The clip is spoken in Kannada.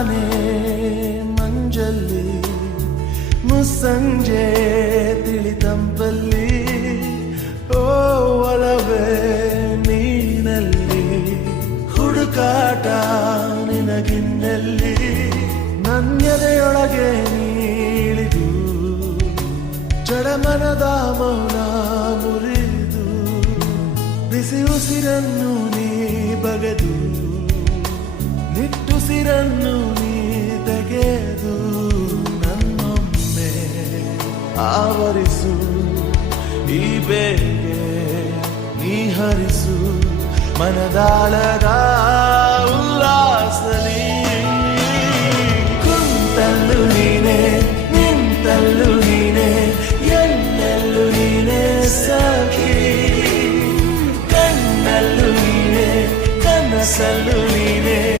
ತಾನೆ ಮಂಜಲ್ಲಿ ಮುಸ್ಸಂಜೆ ತಿಳಿತಂಪಲ್ಲಿ ಓ ಒಲವೇ ನೀನಲ್ಲಿ ಹುಡುಕಾಟ ನಿನಗಿನ್ನಲ್ಲಿ ನನ್ಯದೆಯೊಳಗೆ ನೀಳಿದು ಜಡಮನದ ಮೌನ ಮುರಿದು ಬಿಸಿ ಉಸಿರನ್ನು ನೀ ಬಗೆದು ನಿಟ್ಟುಸಿರನ್ನು ನೀ ತೆಗೆದು ನನ್ನೊಮ್ಮೆ ಆವರಿಸು ಈ ಬೇಗೆ ನೀ ಹರಿಸು ಮನದಾಳದ